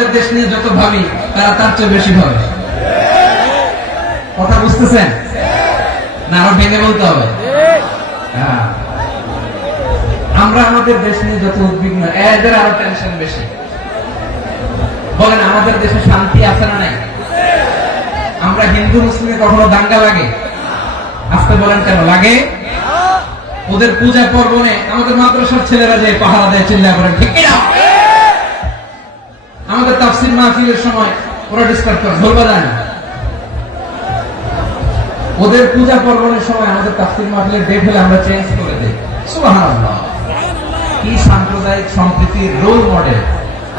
আমাদের দেশ নিয়ে যত ভাবি তারা তার চেয়ে বেশি ভাবে। কথা বুঝতেছেন না? আরো ভেঙে বলতে হবে। হ্যাঁ, আমরা আমাদের দেশ নিয়ে যত উদ্বিগ্ন, এদের আরো টেনশন বেশি। বলেন, আমাদের দেশে শান্তি আছে না নাই? আমরা হিন্দু মুসলিমে কখনো দাঙ্গা লাগে? আসতে বলেন কেন লাগে? ওদের পূজা পর্বণে আমাদের মাদ্রাসার ছেলেরা যে পাহারা দেয়, চিল্লা করে ঠিক কিনা? আমাদের তাফসীর মাহফিলের সময় ওরা ডিস্টার্ব করে, বলবা যায় না। ওদের পূজা পর্বণের সময় আমাদের তাফসীর মাহফিলের ডেট হলে আমরা চেঞ্জ করে দেই। সুবহানাল্লাহ, কি সাম্প্রদায়িক সম্প্রীতির রোল মডেল।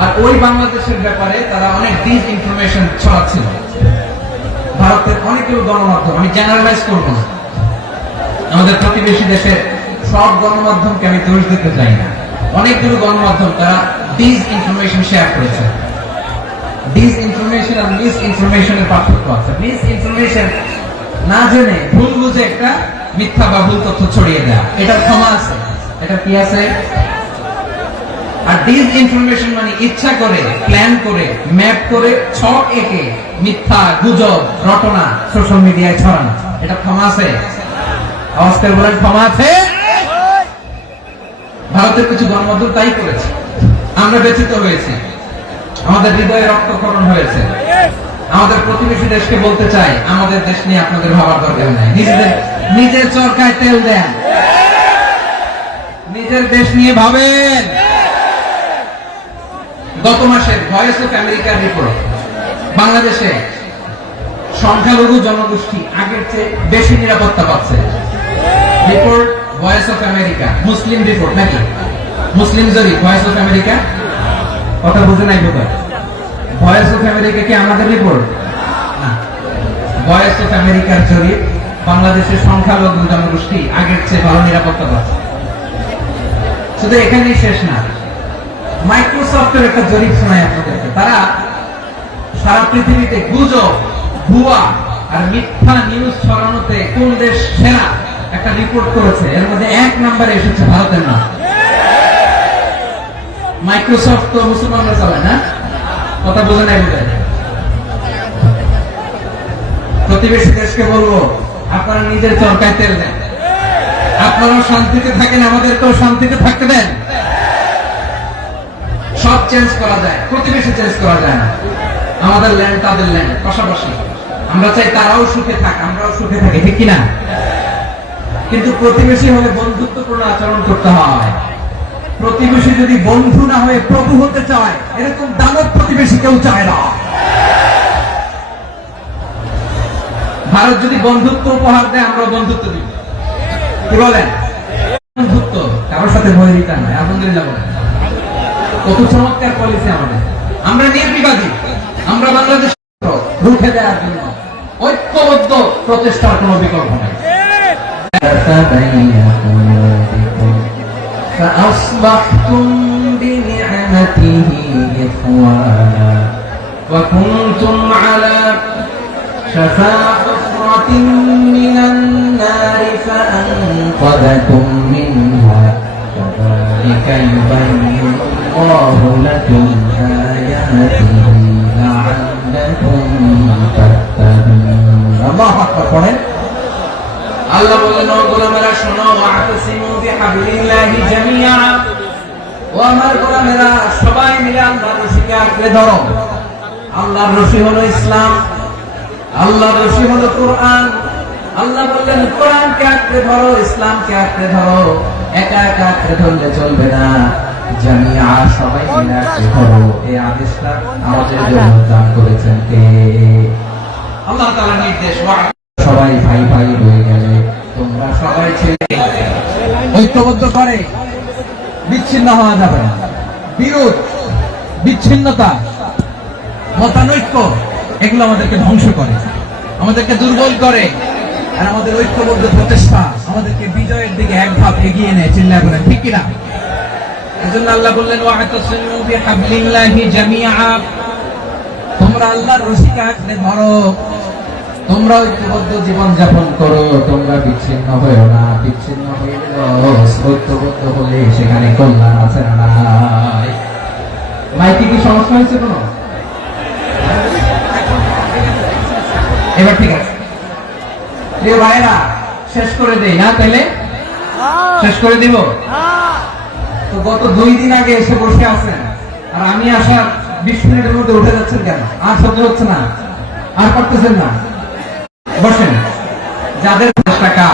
আর ওই বাংলাদেশের ব্যাপারে তারা অনেক ডিস ইনফরমেশন ছড়াচ্ছিল। ভারতের অনেকগুলো গণমাধ্যম, আমি জেনারেলাইজ করব না, আমাদের প্রতিবেশী দেশের সব গণমাধ্যমকে আমি দোষ দিতে চাই না, অনেকগুলো গণমাধ্যম তারা ডিস ইনফরমেশন শেয়ার করেছে। ডিস ইনফরমেশন আর মিস ইনফরমেশনের পার্থক্য আছে। মিস ইনফরমেশন না জেনে ভুল বুঝে একটা মিথ্যা বা ভুল তথ্য ছড়িয়ে দেয়া, এটা ক্ষমা আছে, এটা কি আছে। আর ডিস ইনফরমেশন মানে ইচ্ছা করে, প্ল্যান করে, ম্যাপ করে, ছক এঁকে মিথ্যা, গুজব, রটনা সোশ্যাল মিডিয়ায় ছড়ানো, এটা ক্ষমা আছে। আওয়াজ করে বলেন, ক্ষমা আছে। ভারতের কিছু গণমাধ্যম তাই করেছে, আমরা ব্যথিত হয়েছি, আমাদের হৃদয়ে রক্তক্ষরণ হয়েছে। আমাদের প্রতিবেশী দেশকে বলতে চাই, আমাদের দেশ নিয়ে আপনাদের ভাবার দরকার নাই, নিজের চরকায় তেল দেন, নিজের দেশ নিয়ে ভাবেন। গত মাসের ভয়েস অফ আমেরিকার রিপোর্ট, বাংলাদেশে সংখ্যালঘু জনগোষ্ঠী আগের চেয়ে বেশি নিরাপত্তা পাচ্ছে। Report voice of America, Muslim report নাকি? মুসলিম জরিপ, ভয়েস অফ আমেরিকা। কথা বুঝে নাই বোধ হয়। ভয়েস অফ আমেরিকা কি আমাদের রিপোর্ট না? ভয়েস অফ আমেরিকার জরিপ, বাংলাদেশের সংখ্যালঘু জনগোষ্ঠী আগের চেয়ে ভালো নিরাপত্তা পাচ্ছে। শুধু এখানেই শেষ না, মাইক্রোসফটের একটা জরিপ শোনায় আপনাদেরকে। তারা সারা পৃথিবীতে গুজব, ভুয়া আর মিথ্যা নিউজ ছড়ানোতে কোন দেশ সেরা একটা রিপোর্ট করেছে। এর মধ্যে 1 নম্বরে এসেছে ভারতের নাম। মাইক্রোসফট তো মুসলমানরা চালায় না? কথা বোঝে নাই বোধ হয়। প্রতিবেশী দেশকে বলবো, আপনারা নিজের চরকায় তেল দেন, আপনারাও শান্তিতে থাকেন, আমাদেরকেও শান্তিতে থাকতে দেন। সব চেঞ্জ করা যায়, প্রতিবেশী চেঞ্জ করা যায় না। আমাদের ল্যান্ড তাদের ল্যান্ড, পাশাপাশি। আমরা চাই তারাও সুখে থাক, আমরাও সুখে থাকি, ঠিক কিনা? কিন্তু প্রতিবেশী হলে বন্ধুত্বপূর্ণ আচরণ করতে হয়। প্রতিবেশী যদি বন্ধু না হয়ে প্রভু হতে চায়, এরকম দানব প্রতিবেশী কেউ চায় না। ভারত যদি বন্ধুত্ব উপহার দেয়, আমরা বন্ধুত্ব দিব। কি বলেন? বন্ধুত্ব কারোর সাথে বৈরিতা নয়। আলহামদুলিল্লাহ বলেন, কত চমৎকার পলিসি আমাদের। আমরা নির্বিবাদী, আমরা বাংলাদেশ রুখে দেওয়ার জন্য ঐক্যবদ্ধ প্রচেষ্টার কোন বিকল্প নাই। فأصبحتم بنعمته إخوانا وكنتم على شفا حفرة من النار فأنقذكم منها كذلك يبين الله لكم آياته لعلكم تهتدون الله أكبر আল্লাহ বলেন, ও গোলামেরা শোনো, ওয়াতাসিমু বিহাবলিল্লাহি জামিআ, ও আমার গোলামেরা সবাই মিলে আল্লাহর রশিকে আঁকড়ে ধরো। আল্লাহর রশি হলো ইসলাম, আল্লাহর রশি হলো কোরআন। আল্লাহ বললেন, কোরআনকে আঁকড়ে ধরো, ইসলামকে আঁকড়ে ধরো। একা একা আঁকড়ে ধরলে চলবে না, জামিআ, সবাই মিলে আঁকড়ে ধরো। এই আদেশটা আমাদের জন্য দান করেছেন কে? আল্লাহ তাআলার নির্দেশ। সবাই ভাই ভাই হয়ে গেলে তোমরা সবাই ছেলে ঐক্যবদ্ধ করে বিচ্ছিন্ন হওয়া যাবে না। বিরোধ, বিচ্ছিন্নতা, মতানৈক্য, এগুলো আমাদেরকে ধ্বংস করে, আমাদেরকে দুর্বল করে। আর আমাদের ঐক্যবদ্ধ প্রচেষ্টা আমাদেরকে বিজয়ের দিকে এক ধাপ এগিয়ে নেয়। চিল্লায় বলেন ঠিক কিনা? এজন্য আল্লাহ বললেন, ওয়াতাসিমু বিহাবলিল্লাহি জামিআ, তোমরা আল্লাহর রশিকে আঁকড়ে ধরো, তোমরা ঐক্যবদ্ধ জীবন যাপন করো, তোমরা বিচ্ছিন্ন হয়েও না। বিচ্ছিন্ন হয়ে ঐক্যবদ্ধ হলে সেখানে কল্যাণ আছে না নাই? মাইকে কি সমস্যা হয়েছে কোনো? এবার ঠিক আছে প্রিয় ভাইরা, শেষ করে দেই না তাহলে? শেষ করে দিব তো? গত 2 দিন আগে এসে বসে আছেন, আর আমি আসার 20 মিনিটের মধ্যে উঠে যাচ্ছেন কেন? আর সহ্য হচ্ছে না? আর পারতেছেন না? বসেন। যাদের টাকা,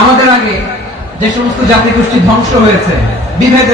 আমাদের আগে যে সমস্ত জাতি গোষ্ঠী ধ্বংস হয়েছে, বিভেদ